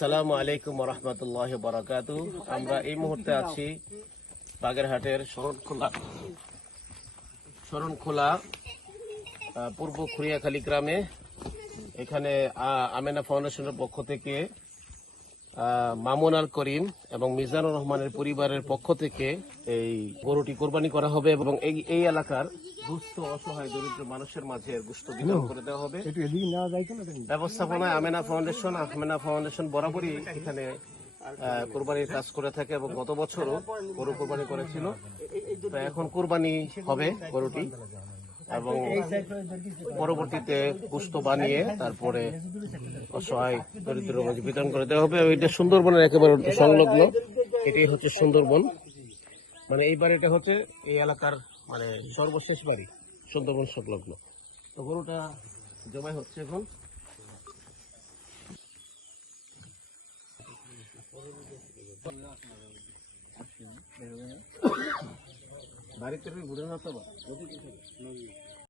সালামু আলাইকুম রহমতুল্লাহ বরাকাত আমরা এই মুহূর্তে আছি বাগেরহাটের শরণখোলা শরণখোলা পূর্ব খুরিয়াখালী গ্রামে। এখানে আমেনা ফাউন্ডেশনের পক্ষ থেকে মামুন আল করিম এবং মিজানুর রহমানের পরিবারের পক্ষ থেকে এই গরুটি কোরবানি করা হবে এবং এই এই এলাকার দুস্থ অসহায় দরিদ্র মানুষের মাঝে এর গোস্ত বিতরণ করে দেওয়া হবে। ব্যবস্থাপনায় আমেনা ফাউন্ডেশন আমেনা ফাউন্ডেশন বরাবরই এখানে কোরবানির কাজ করে থাকে এবং গত বছরও গরু কোরবানি করেছিল। তো এখন কোরবানি হবে গরুটি। এবং পরবর্তীতে পুষ্ট বানিয়ে তারপরে অসহায় দরিদ্র মাঝে বিতরণ করে দেওয়া হবে। এটা সুন্দরবনের একেবারে সংলগ্ন। এটাই হচ্ছে সুন্দরবন। মানে এই বাড়িটা হচ্ছে এই এলাকার মানে সর্বশেষ বাড়ি, সুন্দরবন সংলগ্ন। তো গরুটা জমাই হচ্ছে এখন। বাড়িতে ঘুরে না তো?